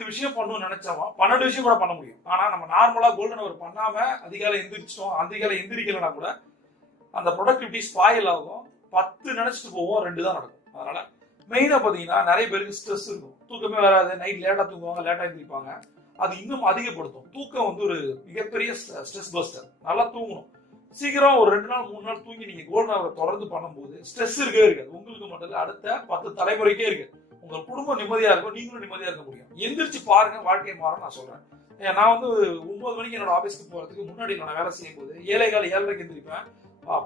பத்து விஷயம் பண்ணணும்னு நினைச்சவன் பன்னெண்டு விஷயம் கூட பண்ண முடியும். ஆனா நம்ம நார்மலா கோல்டன் அவர் பண்ணாம அதிகாலை எந்திரிச்சிட்டோம் அதிகாலை எந்திரிக்கலனா கூட அந்த ப்ரொடக்டிவிட்டி ஸ்பாயில் ஆகும். பத்து நினைச்சிட்டு போவோம் ரெண்டு தான் நடக்கும். அதனால மெயினா பாத்தீங்கன்னா நிறைய பேருக்கு ஸ்ட்ரெஸ் இருக்கும். தூக்கமே வராது. நைட் லேட்டா தூங்குவாங்க லேட்டா எந்திரிப்பாங்க. அது இன்னும் அதிகப்படுத்தும். தூக்கம் வந்து ஒரு மிகப்பெரிய ஸ்ட்ரெஸ் பஸ்டர் நல்லா தூங்கணும். சீக்கிரம் ஒரு ரெண்டு நாள் மூணு நாள் தூங்கி நீங்க கோல்டன் அவரை தொடர்ந்து பண்ணும்போது ஸ்ட்ரெஸ் இருக்கே இருக்காது. உங்களுக்கு மட்டும் இல்ல அடுத்த பத்து தலைமுறைக்கே இருக்கு. உங்கள் குடும்பம் நிம்மதியா இருக்கும் நீங்களும் நிம்மதியா இருக்க முடியும். எந்திரிச்சு பாருங்க வாழ்க்கை மாறும் நான் சொல்றேன். ஏன் நான் வந்து ஒன்பது மணிக்கு என்னோட ஆபீஸ்க்கு போறதுக்கு முன்னாடி நான் வேலை செய்யும் போது ஏழை கால ஏழரைக்கு எந்திரிப்பேன்.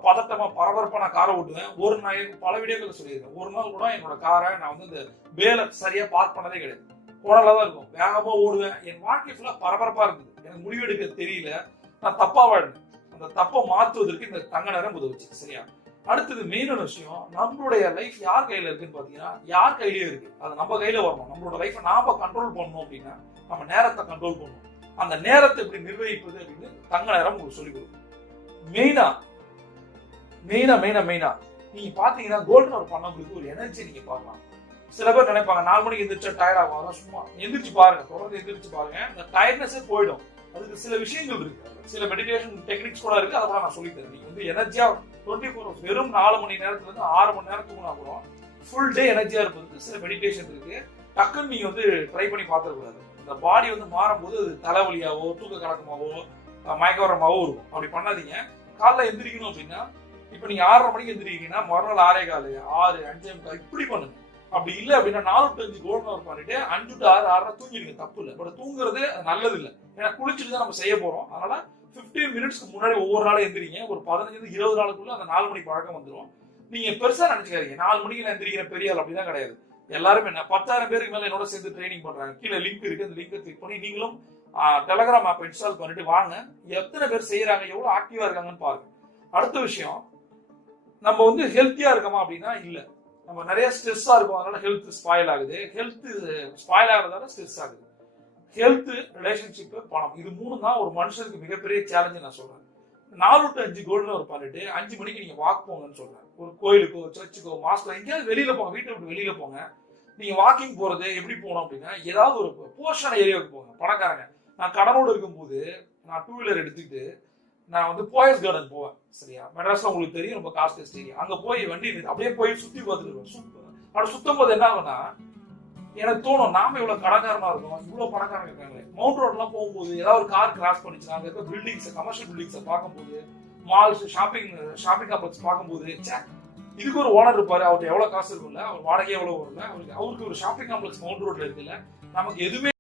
பதட்டமா பரபரப்பா நான் காரை ஓட்டுவேன். ஒரு நாள் பல வீடியோக்கள் சொல்லியிருக்கேன். ஒரு நாள் கூட என்னோட காரை நான் வந்து இந்த வேலை சரியா பார்க் பண்ணதே கிடையாது. கோடலா தான் இருக்கும். வேகமா ஓடுவேன். என் வாழ்க்கை ஃபுல்லா பரபரப்பா இருந்தது. எனக்கு முடிவெடுக்க தெரியல. நான் தப்பா வாழ்ந்தேன். அந்த தப்பை மாற்றுவதற்கு இந்த தங்க நேரம் உதவுச்சு. சரியா? அடுத்தது மெயினான விஷயம் நம்மளுடைய லைஃப் யார் கையில இருக்குன்னு பாத்தீங்கன்னா யார் கையிலயும் இருக்கு. அது நம்ம கையில வரணும். நம்மளோட லைஃப்பை நாம கண்ட்ரோல் பண்ணணும் அப்படின்னா நம்ம நேரத்தை கண்ட்ரோல் பண்ணணும். அந்த நேரத்தை எப்படி நிர்வகிப்பது அப்படின்னு தங்க நேரம் உங்களுக்கு சொல்லிக் கொடுக்கும். மெயினா மெயினா மெயினா மெயினா நீங்க பாத்தீங்கன்னா கோல்டன் ஒர்க் பண்ணவங்களுக்கு ஒரு எனர்ஜி நீங்க பார்க்கலாம். சில பேர் நினைப்பாங்க நாலு மணிக்கு எந்திரிச்சா டயர்ட் ஆகும் சும்மா எந்திரிச்சு பாருங்க. தொடர்ந்து எந்திரிச்சு பாருங்க. இந்த டயர்ட்னஸே போயிடும். அதுக்கு சில விஷயங்கள் இருக்கு. சில மெடிடேஷன் டெக்னிக்ஸ் கூட இருக்கு. அதெல்லாம் நான் சொல்லி தரேன். நீங்க வந்து எனர்ஜியா டுவெண்ட்டி ஃபோர் வெறும் நாலு மணி நேரத்துல இருந்து ஆறு மணி நேரம் தூங்கினா கூட ஃபுல் டே எனர்ஜியா இருப்பதுக்கு சில மெடிடேஷன் இருக்கு. டக்குன்னு நீங்க வந்து ட்ரை பண்ணி பார்த்துக்கூடாது இந்த பாடி வந்து மாறும்போது அது தலைவலியாவோ தூக்க கலக்கமாவோ மயக்கவரமாவோ மயக்க வரமாவோ இருக்கும் அப்படி பண்ணாதீங்க. காலைல எந்திரிக்கணும் அப்படின்னா இப்போ நீங்க ஆறரை மணிக்கு எந்திரிக்கீங்கன்னா மறுநாள் ஆறே காலு ஆறு அஞ்சே முக்கால் இப்படி பண்ணுங்க. அப்படி இல்லை அப்படின்னா நாலு டு அஞ்சு கோல்டன் ஒர்க் பண்ணிட்டு அஞ்சு டு ஆறு ஆறரை தூங்கிடுங்க. தப்பு இல்லை. பட் தூங்குறது நல்லது இல்லை. ஏன்னா குளிச்சுட்டு தான் நம்ம செய்ய போறோம். அதனால 15 மினிட்ஸ்க்கு முன்னாடி ஒவ்வொரு நாளும் எந்திரிங்க. ஒரு பதினஞ்சு இருபது நாளுக்குள்ள அந்த நாலு மணி பழக்கம் வந்துடும் நீங்க பெருசா நினைச்சுக்காதீங்க. நாலு மணிக்கு நான் எந்திரிக்கிற பெரிய ஆள் அப்படிதான் கிடையாது. எல்லாருமே என்ன பத்தாயிரம் பேருக்கு மேல என்னோட சேர்ந்து ட்ரைனிங் பண்றாங்க. கீழே லிங்க் இருக்கு. அந்த லிங்கை கிளிக் பண்ணி நீங்களும் டெலகிராம் ஆப் இன்ஸ்டால் பண்ணிட்டு வாங்க. எத்தனை பேர் செய்யறாங்க எவ்வளவு ஆக்டிவா இருக்காங்கன்னு பாருங்க. அடுத்த விஷயம் நம்ம வந்து ஹெல்த்தியா இருக்கோமா அப்படின்னா இல்ல. நம்ம நிறைய ஸ்ட்ரெஸ்ஸா இருக்கும். அதனால ஹெல்த் ஸ்பாயில் ஆகுது. ஹெல்த் ஸ்பாயில் ஆகுறதால ஸ்ட்ரெஸ் ஆகுது. ஹெல்த் ரிலேஷன்ஷிப்பு பணம் இது மூணு தான் ஒரு மனுஷனுக்கு மிகப்பெரிய சேலஞ்சு நான் சொல்றேன். நாலு டு அஞ்சு கோல்டில் ஒரு பண்ணிட்டு அஞ்சு மணிக்கு நீங்கள் வாக் போங்கன்னு சொல்கிறேன் ஒரு கோயிலுக்கோ சர்ச்சுக்கோ மாஸ்கோ எங்கேயாவது வெளியில் போங்க வீட்டை விட்டு வெளியில் போங்க. நீங்கள் வாக்கிங் போகிறது எப்படி போகணும் அப்படின்னா ஏதாவது ஒரு போர்ஷன் ஏரியாவுக்கு போங்க. பணக்காரங்க. நான் கடனோடு இருக்கும்போது நான் டூ வீலர் எடுத்துக்கிட்டு நான் வந்து போயஸ் கார்டன் போவேன். சரியா? மெட்ராஸ்ல உங்களுக்கு தெரியும் ரொம்ப காஸ்ட் ஏரியா அங்கே போய் வண்டி அப்படியே போய் சுற்றி பார்த்துட்டு வருவேன். அப்படி சுத்தும் போது என்ன ஆகும்னா எனக்கு தோணும் நாம இவ்வளவு கடன்காரனா இருக்கோம். இவ்வளவு பணக்காரங்க இருக்காங்க மவுண்ட் ரோட்லாம் போகும்போது ஏதாவது ஒரு கார் கிராஸ் பண்ணிச்சுன்னா அங்க இருக்க பில்டிங்ஸ் கமர்ஷியல் பில்டிங்ஸை பார்க்கும்போது மால்ஸ் ஷாப்பிங் ஷாப்பிங் காம்ப்ளெக்ஸ் பார்க்கும்போது இதுக்கு ஒரு ஓனர் இருப்பாரு. அவர்கிட்ட எவ்வளவு காசு இருக்கும்ல? அவர் வாடகை எவ்வளவு வரும்ல? அவருக்கு அவருக்கு ஒரு ஷாப்பிங் காம்ப்ளெக்ஸ் மவுண்ட் ரோட்ல இருக்குல்ல? நமக்கு எதுவுமே